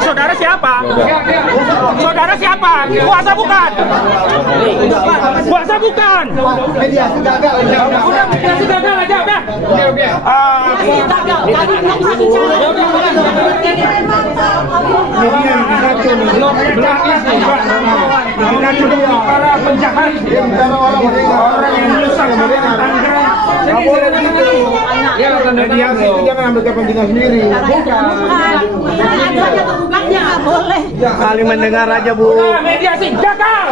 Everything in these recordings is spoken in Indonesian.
Saudara siapa? Saudara siapa? Kuasa bukan? Kuasa bukan? Mediasi gagal. Udah mediasi gagal aja udah. Para penjahat, orang yang merusak Tangerang. Mediasi itu jangan ambil kepentingan sendiri. Boleh. Saling mendengar aja, Bu. Mediasi gagal.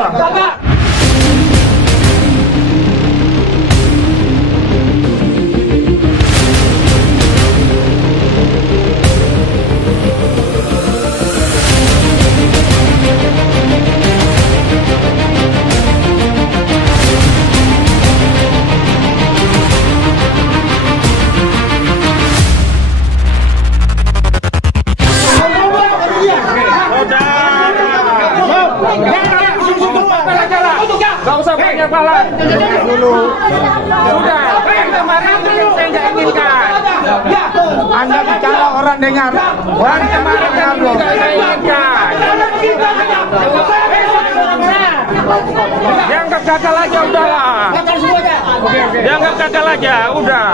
Gak usah banyak bala. Sudah, yang kemarin saya nggak inginkan. Anda bicara orang dengar. Orang kemarin tidak saya inginkan. Dianggap gagal aja udahlah. Dianggap gagal aja udah.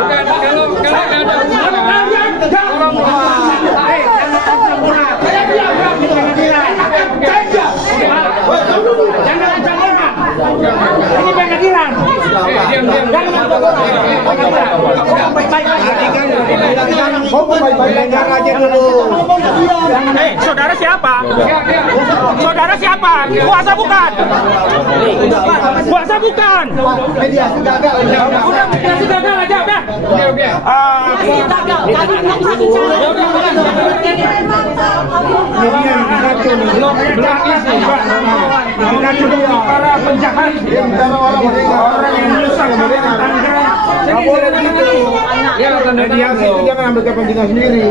Ini pengadilan. Saudara siapa? Saudara siapa? Kuasa bukan? Kuasa bukan? Mediasi gagal. Udah mediasi gagal aja udah. Para penjahat, orang yang merusak Tangerang. Mediasi itu jangan ambil kepentingan sendiri.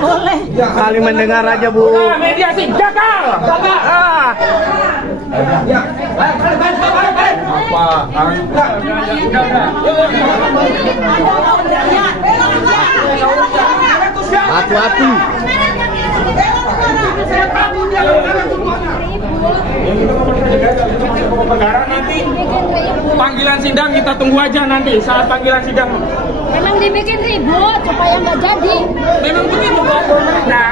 Boleh. Saling mendengar aja, Bu. Mediasi gagal. Hati-hati. Perkara nanti panggilan sidang kita tunggu aja nanti saat panggilan sidang. Memang dibikin ribut supaya nggak jadi. Memang begitu Pak. Nah,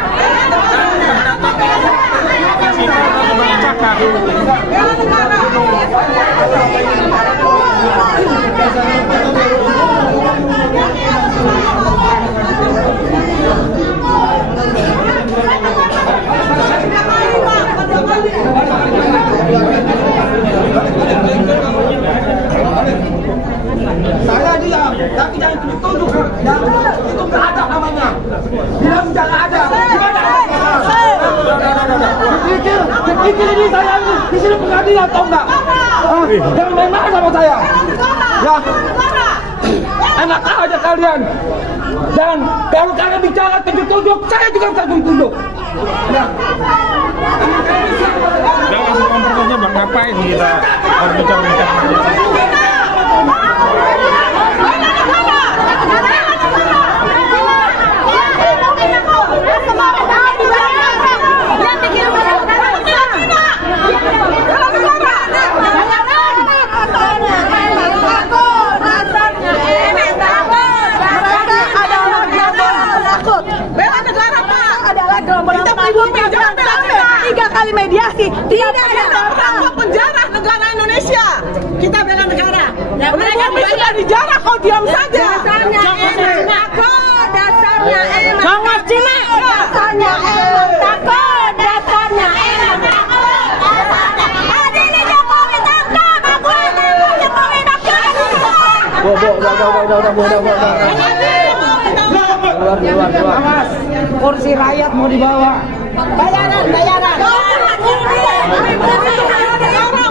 Saya diam, tapi jangan tuduh. Itu nggak ada namanya. Bilang jangan ada. Pikir ini saya ini di sini pengadilan atau enggak? Jangan main-main sama saya. Ya. Enak aja kalian. Dan kalau kalian bicara tunjuk-tunjuk, saya juga tunjuk-tunjuk. Ya. jangan langsung kompornya Bang, ngapain kita berbicara-bicara. Kali mediasi tidak ada penjara negara Indonesia. Kita bela negara. Ya, mereka sudah dijarah, kau diam saja. Dasarnya enak. Dasarnya enak. Jangan Cina. Dasarnya enak. Takut. Dasarnya enak. Ada ini Jokowi tangkap. Aku Jokowi tangkap. Awas, kursi rakyat mau dibawa. Bayaran.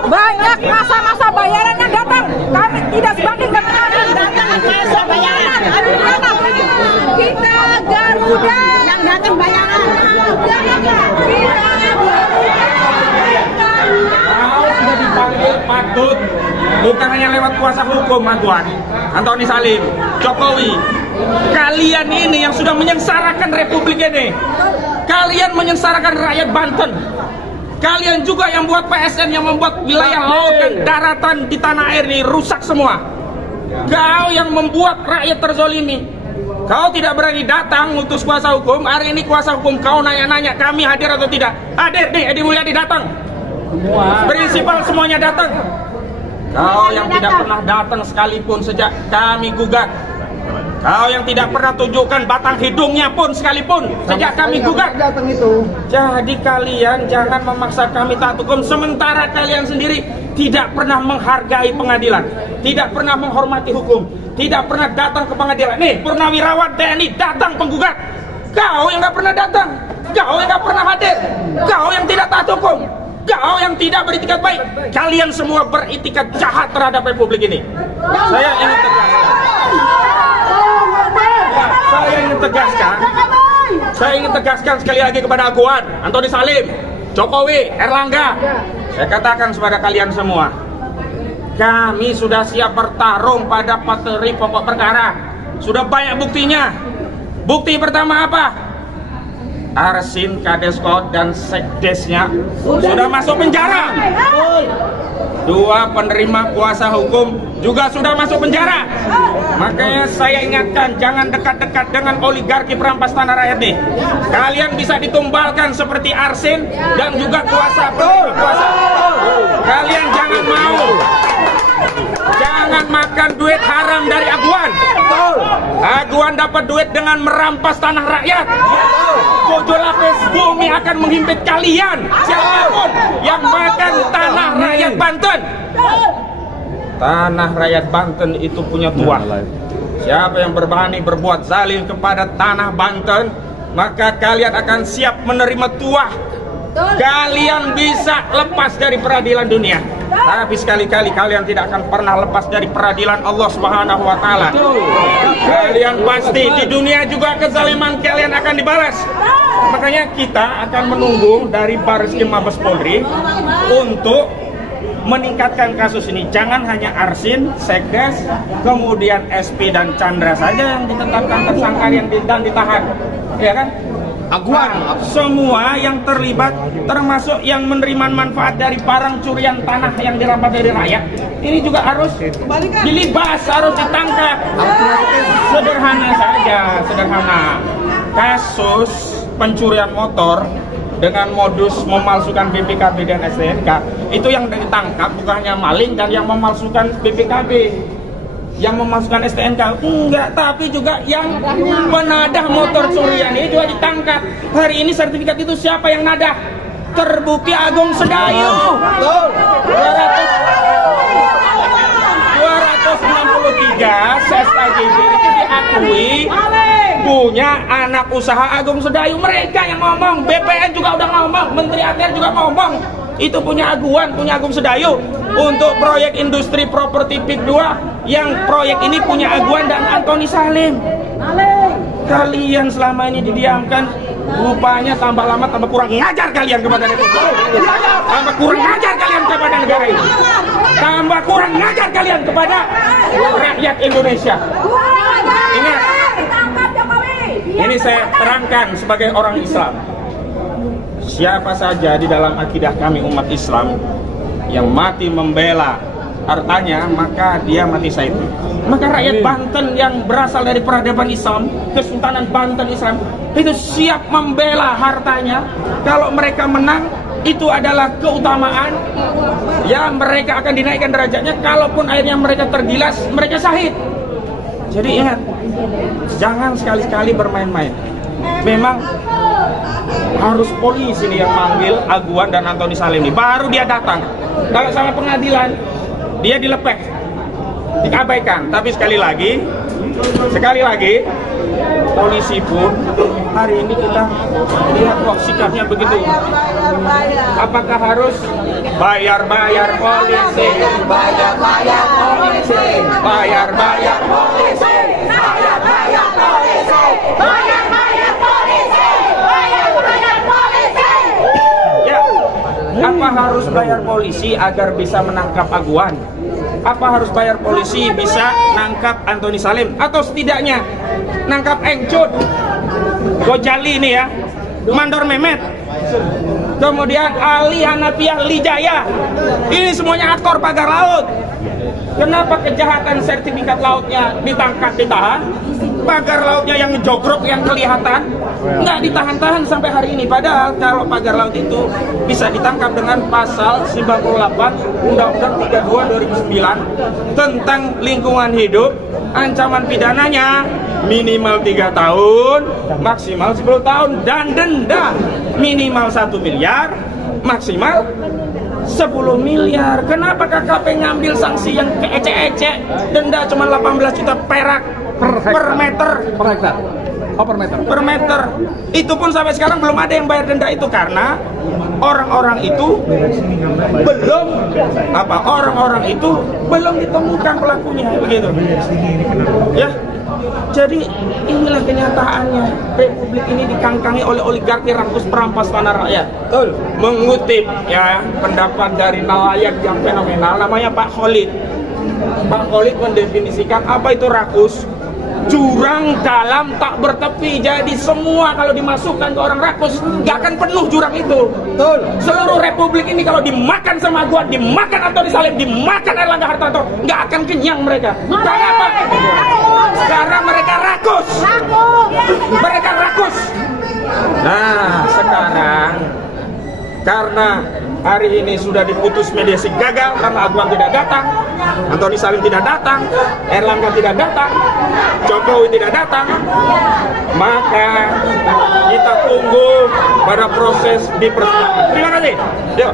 Banyak masa-masa bayaran yang datang. Kami tidak sebanding dengan masa bayaran. Kita Garuda yang datang bayaran. Kalau sudah dipanggil patut bukan hanya lewat kuasa hukum Aguan, Antoni Salim, Jokowi. Kalian ini yang sudah menyengsarakan Republik ini. Kalian menyengsarakan rakyat Banten. Kalian juga yang buat PSN, yang membuat wilayah laut dan daratan di tanah air ini rusak semua. Kau yang membuat rakyat terzolimi. Kau tidak berani datang utus kuasa hukum. Hari ini kuasa hukum kau nanya-nanya kami hadir atau tidak. Hadir nih, Edi Mulyadi datang. Prinsipal semuanya datang. Kau yang tidak pernah datang sekalipun sejak kami gugat. Kau yang tidak pernah tunjukkan batang hidungnya pun sekalipun sejak kami gugat. Jadi kalian jangan memaksa kami taat hukum, sementara kalian sendiri tidak pernah menghargai pengadilan, tidak pernah menghormati hukum, tidak pernah datang ke pengadilan. Nih, purnawirawan TNI datang penggugat. Kau yang nggak pernah datang, kau yang nggak pernah hadir, kau yang tidak taat hukum, kau yang tidak beritikat baik. Kalian semua beritikat jahat terhadap Republik ini. Saya ingin tegaskan sekali lagi kepada Aguan, Antoni Salim, Jokowi, Erlangga. Saya katakan kepada kalian semua, kami sudah siap bertarung pada materi pokok perkara. Sudah banyak buktinya. Bukti pertama apa? Arsin, Kadeskot, dan Sekdesnya sudah masuk penjara. Dua penerima kuasa hukum juga sudah masuk penjara. Makanya saya ingatkan, jangan dekat-dekat dengan oligarki perampas tanah rakyat nih. Kalian bisa ditumbalkan seperti Arsin dan juga kuasa. Kalian jangan mau. Jangan makan duit haram dari Aguan. Aguan dapat duit dengan merampas tanah rakyat. 7 lapis bumi akan menghimpit kalian, siapapun yang makan tanah rakyat Banten. Tanah rakyat Banten itu punya tuah. Siapa yang berani berbuat zalim kepada tanah Banten, maka kalian akan siap menerima tuah. Kalian bisa lepas dari peradilan dunia, tapi sekali-kali kalian tidak akan pernah lepas dari peradilan Allah Subhanahu wa Ta'ala. Kalian pasti di dunia juga kezaliman kalian akan dibalas. Makanya kita akan menunggu dari Bareskrim Mabes Polri untuk meningkatkan kasus ini. Jangan hanya Arsin, Sekdes, kemudian SP dan Chandra saja yang ditetapkan tersangka dan ditahan, ya kan? Aguan, semua yang terlibat, termasuk yang menerima manfaat dari barang curian tanah yang dirampas dari rakyat, ini juga harus dilibas, harus ditangkap. Sederhana saja, sederhana. Kasus pencurian motor dengan modus memalsukan BPKB dan STNK, itu yang ditangkap bukan hanya maling dan yang memalsukan BPKB, yang memasukkan STNK enggak, tapi juga yang menadah motor curian ini juga ditangkap. Hari ini sertifikat itu siapa yang nadah? Terbukti Agung Sedayu. 263 SKGB itu diakui punya anak usaha Agung Sedayu. Mereka yang ngomong, BPN juga udah ngomong, Menteri ATR juga ngomong. Itu punya Aguan, punya Agung Sedayu. Untuk proyek industri properti PIK 2, yang proyek ini punya Aguan dan Antoni Salim. Kalian selama ini didiamkan, rupanya tambah lama tambah kurang ngajar kalian kepada Republik. Tambah kurang ngajar kalian kepada negara ini. Tambah kurang ngajar kalian kepada rakyat Indonesia. Ingat, ini saya terangkan sebagai orang Islam. Siapa saja di dalam akidah kami umat Islam yang mati membela hartanya, maka dia mati syahid. Maka rakyat Banten yang berasal dari peradaban Islam, Kesultanan Banten Islam, itu siap membela hartanya. Kalau mereka menang, itu adalah keutamaan. Ya, mereka akan dinaikkan derajatnya. Kalaupun akhirnya mereka tergilas, mereka syahid. Jadi ingat, jangan sekali-sekali bermain-main. Memang harus polisi nih yang manggil Aguan dan Antoni Salim ini, baru dia datang. Kalau sama pengadilan, dia dilepek, diabaikan. Tapi sekali lagi, polisi pun hari ini kita lihat kok sikapnya begitu. Apakah harus bayar polisi, bayar polisi, bayar polisi, bayar polisi, apa harus bayar polisi agar bisa menangkap Aguan? Apa harus bayar polisi bisa nangkap Antoni Salim? Atau setidaknya nangkap Engcut, Gojali ini ya, Mandor Mehmet, kemudian Ali Hanafiah Lijaya, ini semuanya aktor pagar laut. Kenapa kejahatan sertifikat lautnya ditangkap, ditahan, pagar lautnya yang jogrok yang kelihatan nggak ditahan-tahan sampai hari ini? Padahal kalau pagar laut itu bisa ditangkap dengan pasal 98 Undang-Undang 32 2009 tentang lingkungan hidup, ancaman pidananya minimal 3 tahun, maksimal 10 tahun, dan denda minimal 1 miliar, maksimal 10 miliar. Kenapa KKP ngambil sanksi yang ece-ece, denda cuma 18 juta perak per meter? Per hektar. Oh, per meter. Per meter. Itu pun sampai sekarang belum ada yang bayar denda itu karena orang-orang itu belum ditemukan pelakunya, begitu. Ya. Jadi inilah kenyataannya. Republik ini dikangkangi oleh oligarki rakus perampas tanah rakyat. Betul. Mengutip ya pendapat dari nelayan yang fenomenal namanya Pak Khalid. Pak Khalid mendefinisikan apa itu rakus. Jurang dalam tak bertepi. Jadi semua kalau dimasukkan ke orang rakus nggak akan penuh jurang itu. Betul. Seluruh republik ini kalau dimakan sama Aguan, dimakan Antoni Salim, dimakan Erlangga Hartarto, nggak akan kenyang mereka. Karena apa? Karena mereka rakus. Mereka rakus. Nah sekarang karena hari ini sudah diputus mediasi gagal karena Aguan tidak datang, Antoni Salim tidak datang, Erlangga tidak datang, Jokowi tidak datang, maka kita tunggu pada proses di persidangan. Terima kasih. Yuk.